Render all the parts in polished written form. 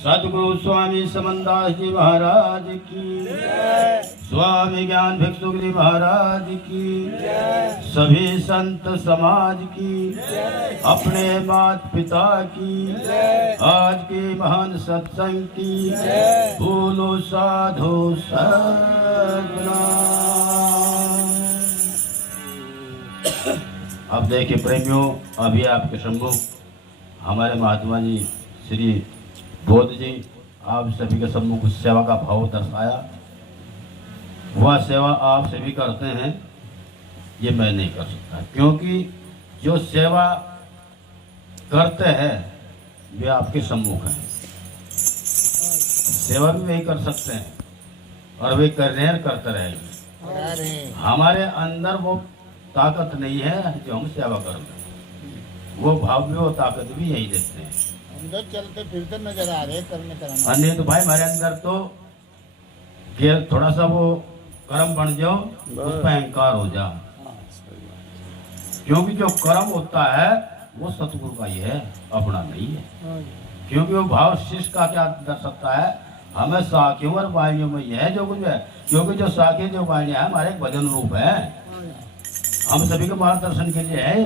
सतगुरु स्वामी समनदास जी महाराज की, स्वामी ज्ञान भिक्षुक जी महाराज की, सभी संत समाज की, अपने माता पिता की, आज के महान सत्संग की, बोलो साधु सतनाम। अब देखिए प्रेमियों, अभी आपके सम्मुख हमारे महात्मा जी श्री बोध जी आप सभी के सम्मुख सेवा का भाव दर्शाया। वह सेवा आप सभी करते हैं, ये मैं नहीं कर सकता, क्योंकि जो सेवा करते हैं वे आपके सम्मुख हैं। सेवा भी वही कर सकते हैं और वे करते रहेंगे। हमारे अंदर वो ताकत नहीं है जो हम सेवा करते हैं, वो भाव भी वो ताकत भी यही देखते हैं। अंदर चलते फिरते नजर आ रहे करने अन्य तो भाई हमारे अंदर तो थोड़ा सा वो कर्म बन जाओ, उस पर अहंकार हो जा, क्योंकि जो कर्म होता है वो सतगुरु का ही है, अपना नहीं है। क्योंकि वो भाव शिष्य का क्या दर्शाता है, हमें साखियों और वाणियों में यह है जो कुछ है, क्योंकि जो साखी जो वाणियां है हमारे भजन रूप है, हम सभी के मार्गदर्शन के लिए है।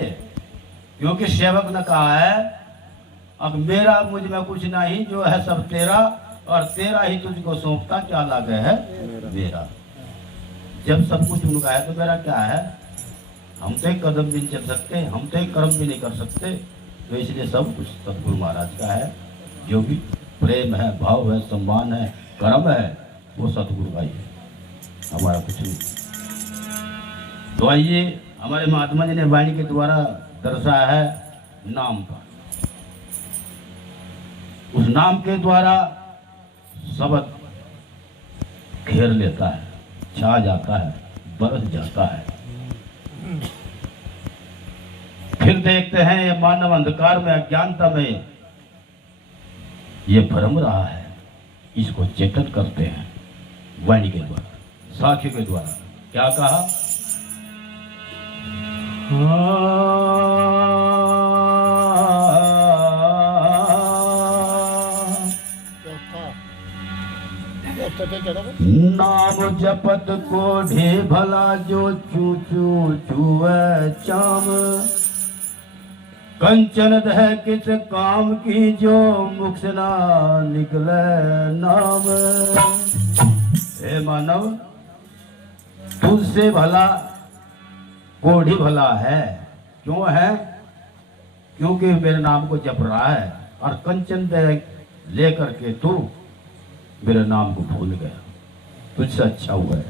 क्योंकि सेवक ने कहा है, अब मेरा मुझ में कुछ नहीं, जो है सब तेरा, और तेरा ही तुझको सौंपता, क्या लागे है मेरा। जब सब कुछ उनका है तो मेरा क्या है। हम तो एक कदम भी नहीं चल सकते, हम तो एक कर्म भी नहीं कर सकते, तो इसलिए सब कुछ सतगुरु महाराज का है। जो भी प्रेम है, भाव है, सम्मान है, कर्म है, वो सतगुरु का ही है, हमारा कुछ नहीं। तो आइए, हमारे महात्मा जी ने वाणी के द्वारा दर्शाया है नाम का। उस नाम के द्वारा शब्द घेर लेता है, छा जाता है, बरस जाता है। फिर देखते हैं ये मानव अंधकार में, अज्ञानता में ये भ्रम रहा है, इसको चेतन करते हैं वाणी के द्वारा, साखी के द्वारा। क्या कहा, नाम जपत को ढे भला, जो चू चू छुए चाम, कंचन दह किस काम की, जो मुख से ना निकले नाम। हे मानव, तुझसे भला कोढ़ी भला है। क्यों है? क्योंकि मेरे नाम को जप रहा है, और कंचन दह लेकर के तू मेरे नाम को भूल गया, तुझसे अच्छा हुआ है।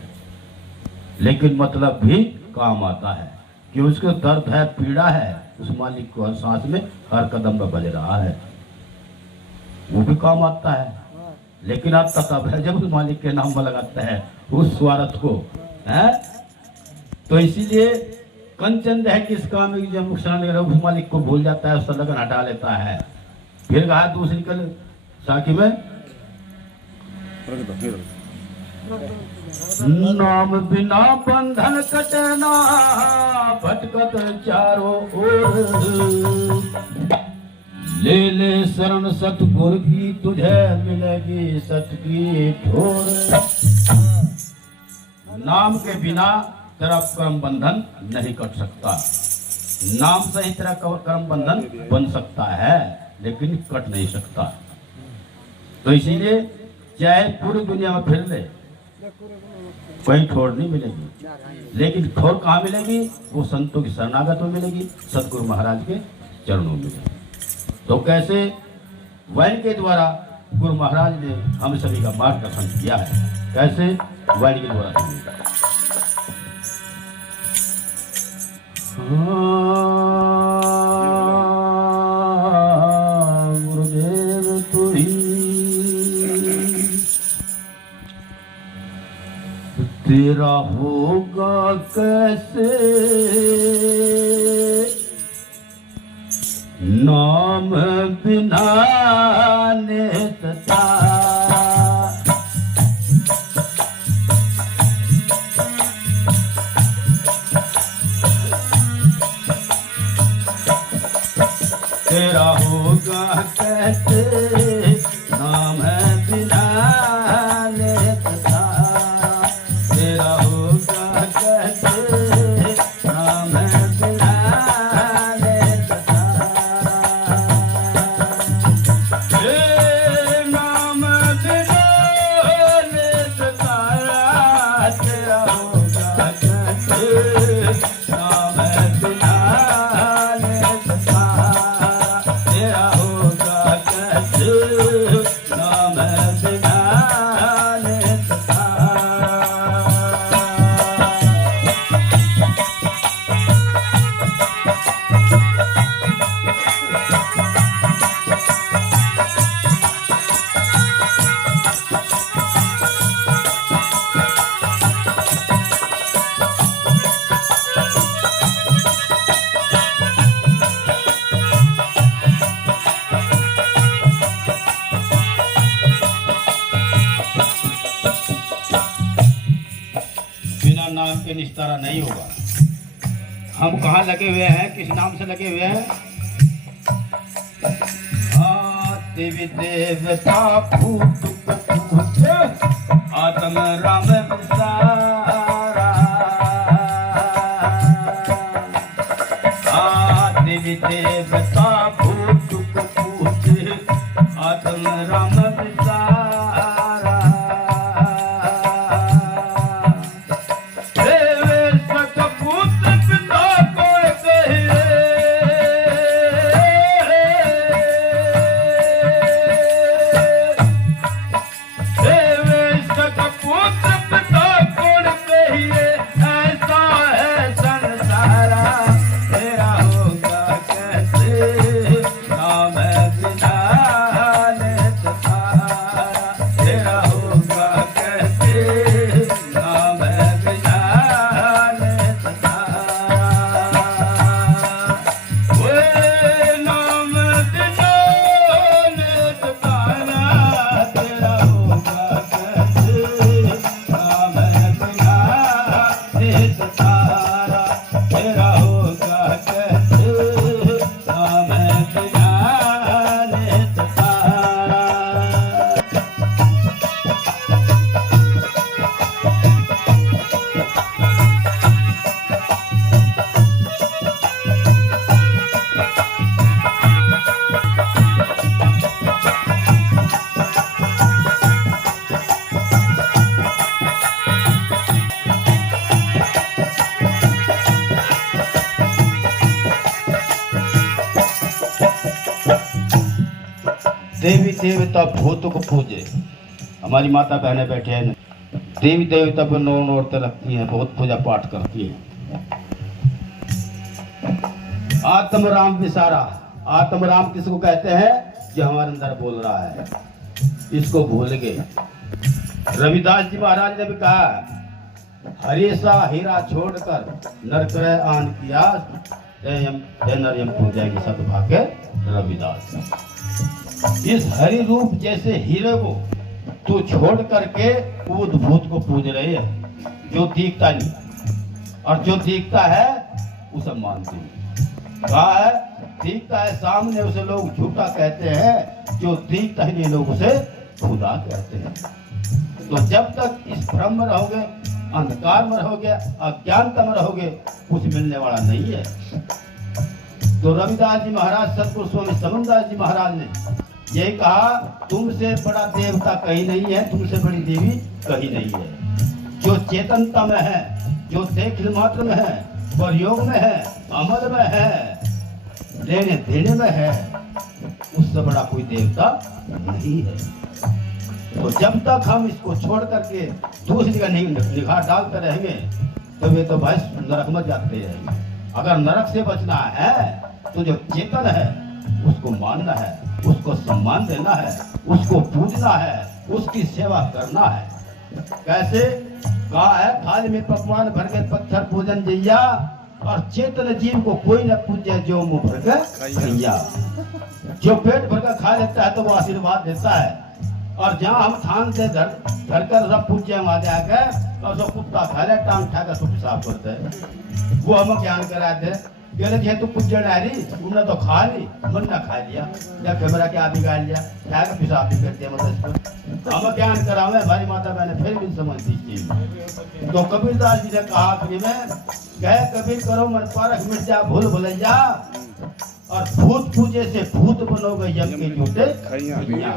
लेकिन मतलब भी काम आता है कि उसको दर्द है, पीड़ा है, उस मालिक को हर सांस में, हर कदम में बज रहा है, वो भी काम आता है। लेकिन आता तब है जब उस मालिक के नाम में लगाता है उस स्वार्थ को, है। तो इसीलिए कंचन दह किस काम में, जब नुकसान उस मालिक को भूल जाता है, उसका लगन हटा लेता है। फिर कहा दूसरी कल साखी में, नाम बिना बंधन कटना, भटकत चारों ओर, ले ले शरण सतगुरु की, तुझे मिलेगी सत की ठोर। नाम के बिना तेरा कर्म बंधन नहीं कट सकता। नाम से ही तेरा कर्म बंधन बन सकता है, लेकिन कट नहीं सकता। तो इसीलिए चाहे पूरी दुनिया में फिर ले, कोई ठोर नहीं मिलेगी, लेकिन ठोर कहाँ मिलेगी? वो संतों की शरणागत में मिलेगी, सतगुरु महाराज के चरणों में मिलेगी। तो कैसे वाणी के द्वारा गुरु महाराज ने हम सभी का मार्गदर्शन किया है, कैसे वाणी के द्वारा। गुरुदेव तू ही तेरा होगा कैसे नाम बिना नेतता। तेरा होगा कैसे नाम नाम बिना नित तारा। बिना नाम के निस्तारा नहीं होगा। हम कहाँ लगे हुए हैं, किस नाम से लगे हुए हैं? देवी देवता भूत पूत आत्म राम विसारा। देवी देवता भूत पूत आत्म राम विसारा। देवी देवता भूत को पूजे। हमारी माता बहनें बैठे हैं, देवी देवता को नौ औरतें रखती हैं, बहुत पूजा पाठ करती हैं। आत्म राम विसारा। आत्म राम किसको कहते हैं? जो हमारे अंदर बोल रहा है, इसको भूल गए। रविदास जी महाराज ने भी कहा, हरीसा हीरा छोड़कर नरकर आन किया, नर यम पूजा की सद्भाग्य रविदास। इस हरि रूप जैसे हीरे को तू छोड़ करके उद्भूत को पूज रहे हैं, जो दिखता नहीं, और जो दिखता है उसे मानते नहीं। कहा है दिखता है सामने उसे लोग झूठा कहते हैं, जो दिखता ही नहीं लोग उसे खुदा कहते हैं। तो जब तक इस भ्रम में रहोगे, अंधकार में रहोगे, अज्ञानता में रहोगे, कुछ मिलने वाला नहीं है। तो रविदास जी महाराज, सतगुरु स्वामी समनदास जी महाराज ने यही कहा, तुमसे बड़ा देवता कहीं नहीं है, तुमसे बड़ी देवी कहीं नहीं है। जो चेतनता में है, जो देखने मात्र में है, प्रयोग में है, अमल में है, लेने देने में है, उससे बड़ा कोई देवता नहीं है। तो जब तक हम इसको छोड़ करके दूसरी का निगाह डालते रहेंगे, तो वे तो भाई नरक में जाते रहेंगे। अगर नरक से बचना है तो जो चेतन है उसको मानना है, उसको सम्मान देना है, उसको पूजना है, उसकी सेवा करना है। कैसे? कहा है, थाली में पकवान भर के पत्थर पूजन जैया, और चेतन जीव को कोई न पूजे जो मुंह भर के खैया। जो पेट भर कर खा लेता है तो वो आशीर्वाद देता है, और जहाँ हम थान से धर कर सब पूजे वहां जाकर और सब कुत्ता खा ले, टांग उठा कर सब साफ करते हैं। वो हमें ज्ञान कराते कहते तू पूजन रही, तुमने तो खा ली, मन ना खा लिया, या कैमरा क्या बिगाड़ लिया, क्या का पिसाब भी कर दिया, मतलब हमें ज्ञान करावे। हमारी माता बहने फिर भी समझती चीज। तो कबीरदास जी ने कहा कि मैं कह कबीर करो मन पारख मिट जा भूल भुलैया, और भूत पूजे से भूत बनोगे यज्ञ के झूठे खैया।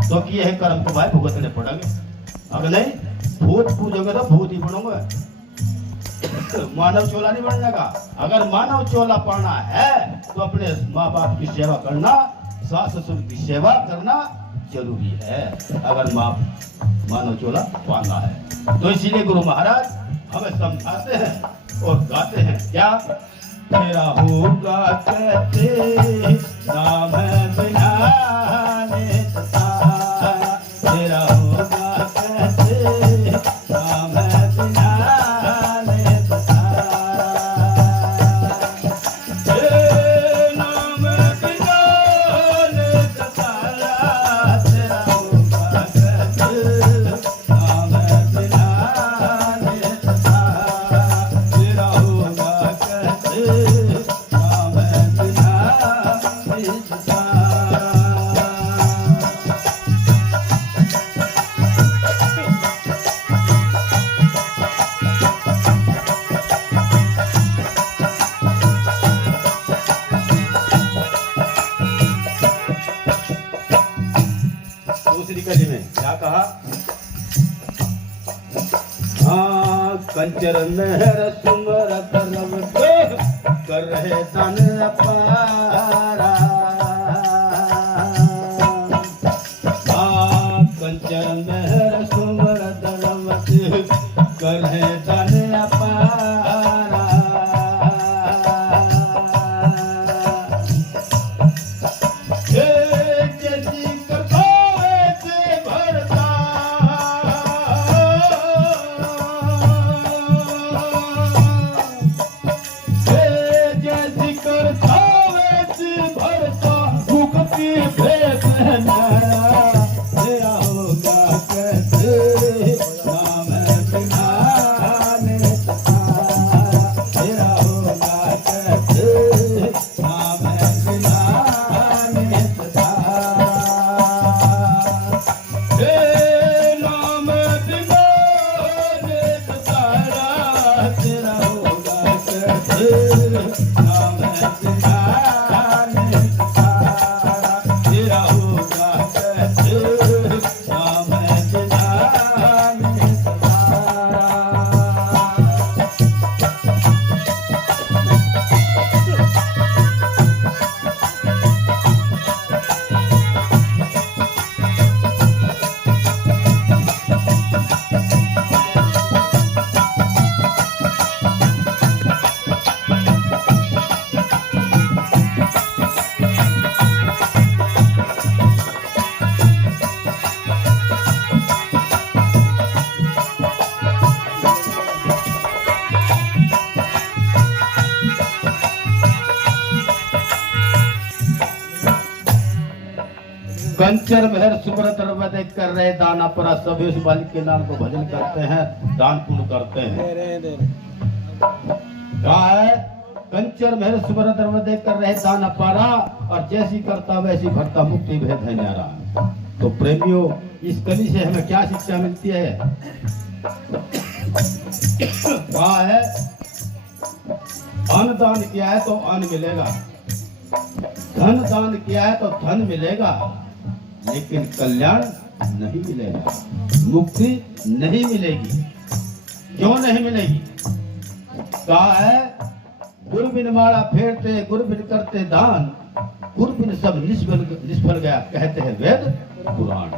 तो कि यह कर्म को भाई भुगतने पड़ेंगे, अगर नहीं भूत पूजोगे तो भूत ही बनोगे, मानव चोला नहीं बनने का। अगर मानव चोला पाना है तो अपने माँ बाप की सेवा करना सास ससुर की सेवा करना जरूरी है, अगर मानो चोला वाला है। तो इसीलिए गुरु महाराज हमें समझाते हैं और गाते हैं क्या, तेरा होगा कहते नाम बिना तेरा होगा कहते नाम बिना क्या कहा, हाँ कंचर मेहर सुमरत रव कर रहे तन अपारा, हाँ कंचर मेहर सुमरत रव कर रहे तन अपारा, कंचर मेहर सुमरत रव देख कर रहे दाना परा, सभी उस बालिक के नाम को भजन करते हैं, दान पुण्य करते हैं। कहा है कंचर मेहर सुमरत रव देख कर रहे दाना परा, और जैसी करता वैसी भरता, मुक्ति भेद है न्यारा। तो प्रेमियों, इस कली से हमें क्या शिक्षा मिलती है, कहा है अन्न दान किया है तो अन्न मिलेगा, धन दान किया है तो धन मिलेगा, लेकिन कल्याण नहीं मिलेगा, मुक्ति नहीं मिलेगी। क्यों नहीं मिलेगी, कहा है गुरु बिन माला फेरते गुरु बिन करते दान, गुरु बिन सब निष्फल गया, कहते हैं वेद पुराण।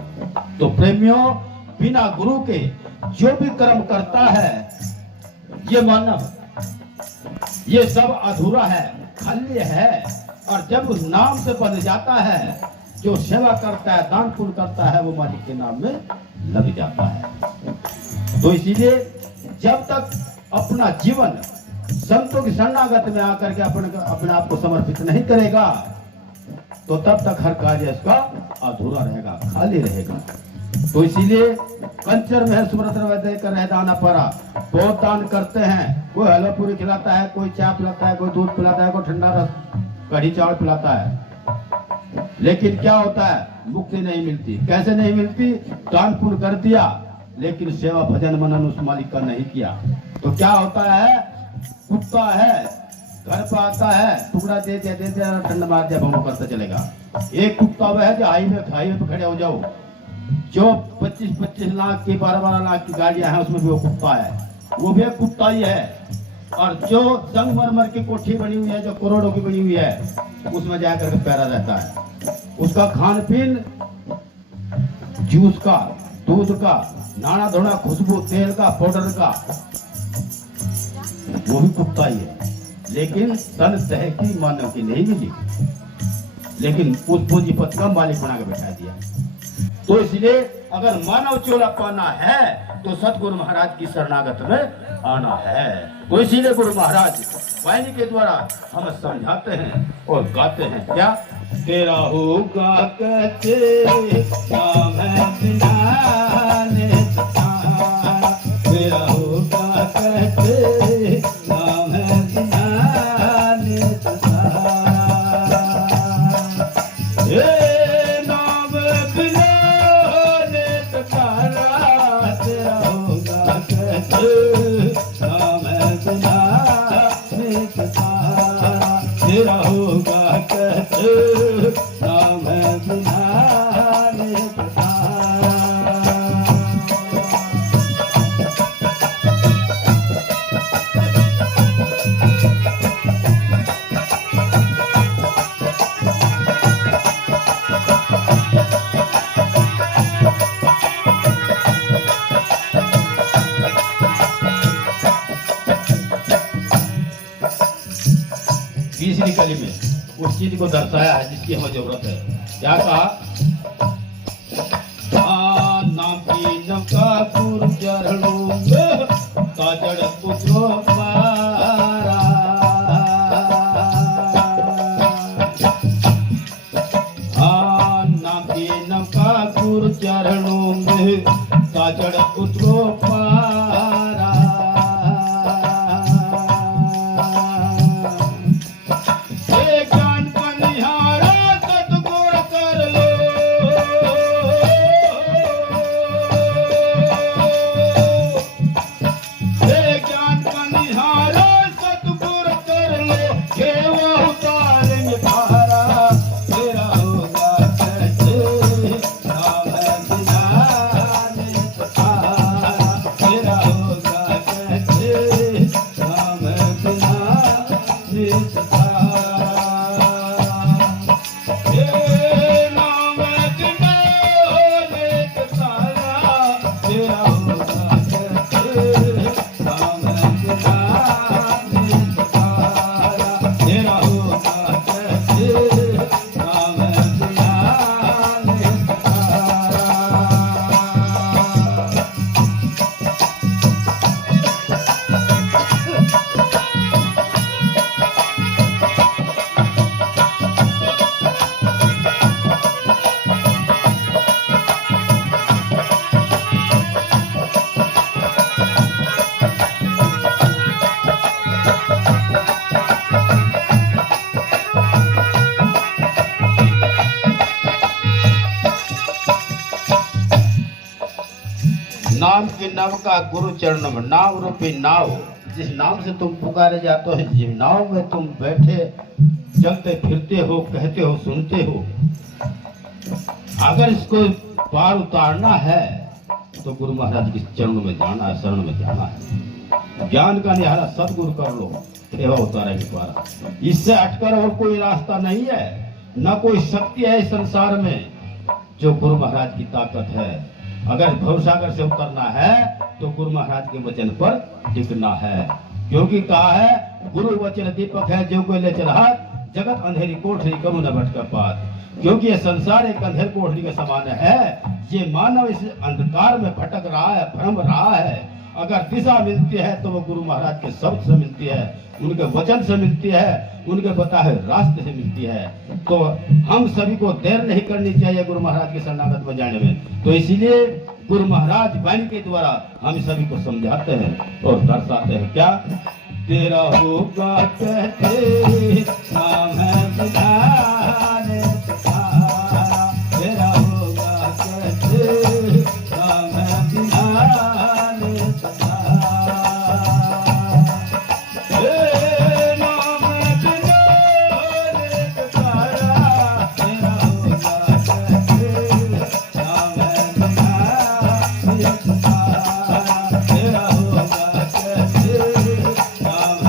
तो प्रेमियों, बिना गुरु के जो भी कर्म करता है ये मानव, ये सब अधूरा है, खाली है। और जब उस नाम से बन जाता है, जो सेवा करता है, दान पुण्य करता है, वो मालिक के नाम में लग जाता है। तो इसीलिए जब तक अपना जीवन संतों की शरणागत में आकर के अपने आप को समर्पित नहीं करेगा, तो तब तक हर कार्य इसका अधूरा रहेगा, खाली रहेगा। तो इसीलिए कंचर में सुमरत रव कर रहे दाना परा, बहुत दान करते हैं, कोई हलवा पूरी खिलाता है, कोई चाय पिलाता है, कोई दूध पिलाता है, कोई ठंडा रस कढ़ी चावल पिलाता है, लेकिन क्या होता है, मुक्ति नहीं मिलती। कैसे नहीं मिलती, दान पुण्य कर दिया लेकिन सेवा भजन मनन उस मालिक का नहीं किया, तो क्या होता है, कुत्ता है घर पर आता है, टुकड़ा दे दिया ठंड मार दिया, भोंग करता चलेगा। एक कुत्ता वह है जो हाईवे पे खड़े हो जाओ, जो 25-25 लाख की 12-12 लाख की गाड़ियां हैं, उसमें भी वो कुत्ता है, वो भी एक कुत्ता ही है। और जो संगमरमर की कोठी बनी हुई है, जो करोड़ों की बनी हुई है, उसमें जाकर के पैरा रहता है। उसका खान पीन जूस का, दूध का, नाना धोना, खुशबू, तेल का, पाउडर का, वो भी कुत्ता ही है। लेकिन तन तह की मानव की नहीं मिली, लेकिन उस पूंजीपति का मालिक बना के बैठा दिया। तो इसलिए अगर मानव चोला पाना है तो सतगुरु महाराज की शरणागत में आना है। तो इसीलिए गुरु महाराज वाणी के द्वारा हमें समझाते हैं और गाते हैं क्या, तेरा होगा कहते नाम है बिनाने सतारा, तेरा होगा कहते नाम है बिनाने सतारा। तेरा होगा कहते नाम है बिनाने सतारा। तीसरी कली में उस चीज को दर्शाया है जिसकी हमें जरूरत है। क्या कहा, नाम की नौका गुरु चरणों में काजड़ पुत्रो पारा। नाम की नौका गुरु चरणों में काजड़ पुत्रो पारा। नाम के नव का गुरु चरण में, नाव रूपी नाव, जिस नाम से तुम पुकारे जाते हो, जिस नाव में तुम बैठे चलते फिरते हो, कहते हो, सुनते हो, अगर इसको पार उतारना है तो गुरु महाराज के चरणों में जाना है, शरण में जाना है। ज्ञान का निहारा सदगुरु कर लो, सेवा उतारेंगे द्वारा। इससे हटकर और कोई रास्ता नहीं है, न कोई शक्ति है इस संसार में जो गुरु महाराज की ताकत है। अगर भवसागर से उतरना है तो गुरु महाराज के वचन पर टिकना है, क्योंकि कहा है गुरु वचन दीपक है जो कोई ले चला जगत अंधेरी कोठरी करूं न भटका पात। क्योंकि ये संसार एक अंधेर कोठरी के समान है, ये मानव इस अंधकार में भटक रहा है, भ्रम रहा है। अगर दिशा मिलती है तो वो गुरु महाराज के शब्द से मिलती है, उनके वचन से मिलती है, उनके बताए रास्ते से मिलती है। तो हम सभी को देर नहीं करनी चाहिए गुरु महाराज के शरणागत में जाने में। तो इसीलिए गुरु महाराज वाणी के द्वारा हम सभी को समझाते हैं और दर्शाते हैं क्या, तेरा होगा कहते नाम है बिनाने सतारा, तेरा होगा कहते नाम है बिनाने सतारा। नाम है बिनाने सतारा, तेरा होगा कहते नाम है बिनाने सतारा, तेरा होगा कहते नाम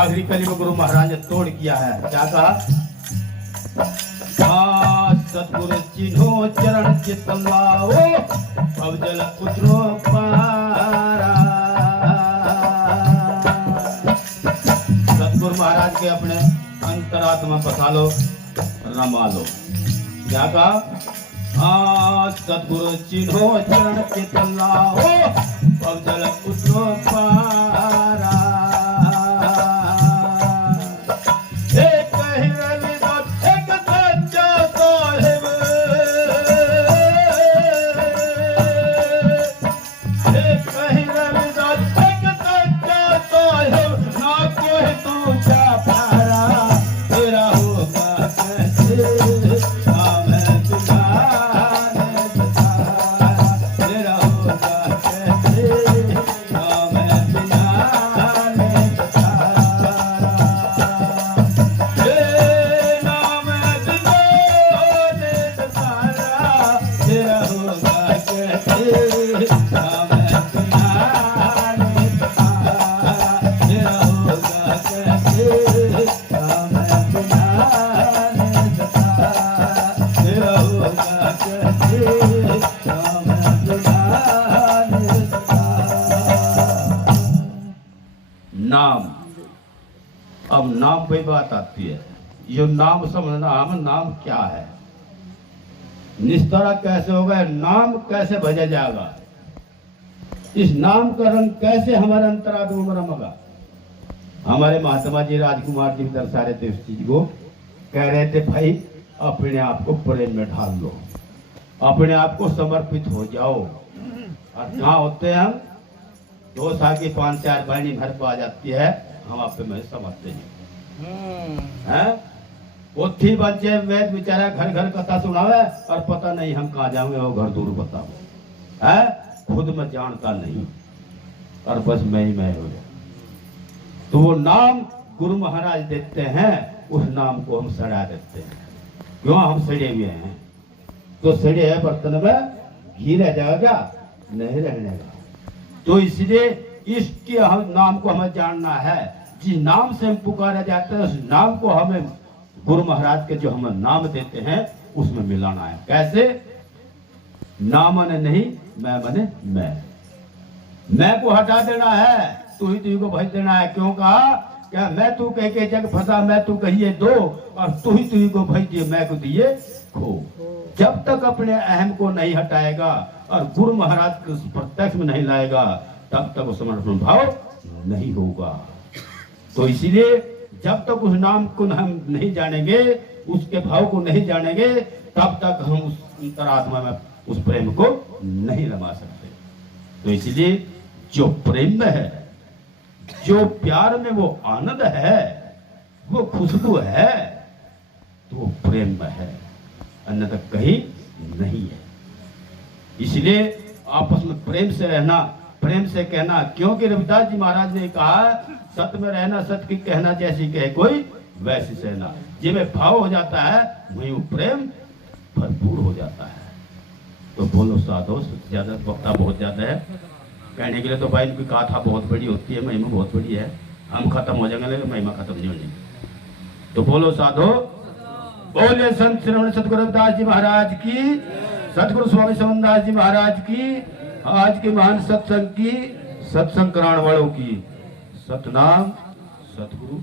आखिरी कली में गुरु महाराज ने तोड़ किया है। क्या कहा? सतगुरु चिन्हो चरण चित लाओ, अब जल उतरो पारा। सतगुरु महाराज के अपने अंतरात्मा बसा लो, रमा लो। क्या कहा? सतगुरु चिन्हो चरण चित लाओ, अब जल उतरो पारा। नाम। अब नाम पे बात आती है। ये नाम समझना, हम नाम क्या है, निस्तारा कैसे होगा, नाम कैसे भजा जाएगा, इस नाम का रंग कैसे हमारे अंतरात्मा में रमेगा। हमारे महात्मा जी राजकुमार जी दर्शा रहे थे उस चीज को, कह रहे थे भाई अपने आप को प्रेम में ढाल लो, अपने आप को समर्पित हो जाओ। और जहाँ होते हैं हम 2 साल की 5-4 बहनी घर पर आ जाती है, हम आप पे मैं समझते हैं। वो थी बच्चे वेद बेचारा घर घर कथा सुनावे और पता नहीं हम कहाँ जाएंगे, वो घर दूर बताओ है, खुद में जानता नहीं और बस मैं ही मैं हो गया। तो वो नाम गुरु महाराज देते हैं, उस नाम को हम सड़ा देते हैं। क्यों? हम सड़े हुए हैं। तो सड़े है बर्तन में घी रह जाएगा, नहीं रहने का। तो इसलिए इसके हम नाम को हमें जानना है। जिस नाम से हम पुकारे जाते हैं, उस नाम को हमें गुरु महाराज के जो हमें नाम देते हैं उसमें मिलाना है। कैसे? ना मने नहीं, मैं मने मैं को हटा देना है, तू ही को भज देना है। क्यों कहा? क्या मैं तू कह के जग फंसा, मैं तू कहिए दो, और तू ही को भज दिए, मैं को दिए खो। जब तक अपने अहम को नहीं हटाएगा और गुरु महाराज के प्रत्यक्ष में नहीं लाएगा, तब तक समर्पण भाव नहीं होगा। तो इसीलिए जब तक उस नाम को हम नहीं जानेंगे, उसके भाव को नहीं जानेंगे, तब तक हम उस अंतरात्मा में उस प्रेम को नहीं रमा सकते। तो इसीलिए जो प्रेम में है, जो प्यार में वो आनंद है, वो खुशबू है, तो वो प्रेम में है, अन्यथा कहीं नहीं है। इसलिए आपस में प्रेम से रहना, प्रेम से कहना। क्योंकि रविदास जी महाराज ने कहा, सत्य में रहना, सत्य की कहना, जैसी कहे कोई वैसी सहना। जिसमें भाव हो जाता है वहीं वो प्रेम भरपूर हो जाता है। तो बोलो साधो, ज्यादा वक्ता बहुत ज्यादा है कहने के लिए। तो भाई इनकी गाथा बहुत बड़ी होती है, महिमा बहुत बड़ी है, हम खत्म हो जाएंगे लेकिन महिमा खत्म नहीं होनी। तो बोलो साधो, बोले संत श्रवण सतगुरु रविदास जी महाराज की, सतगुरु स्वामी समनदास जी महाराज की, आज के महान सत्संग की, सत्संग कराने वालों की। सतनाम सतगुरु।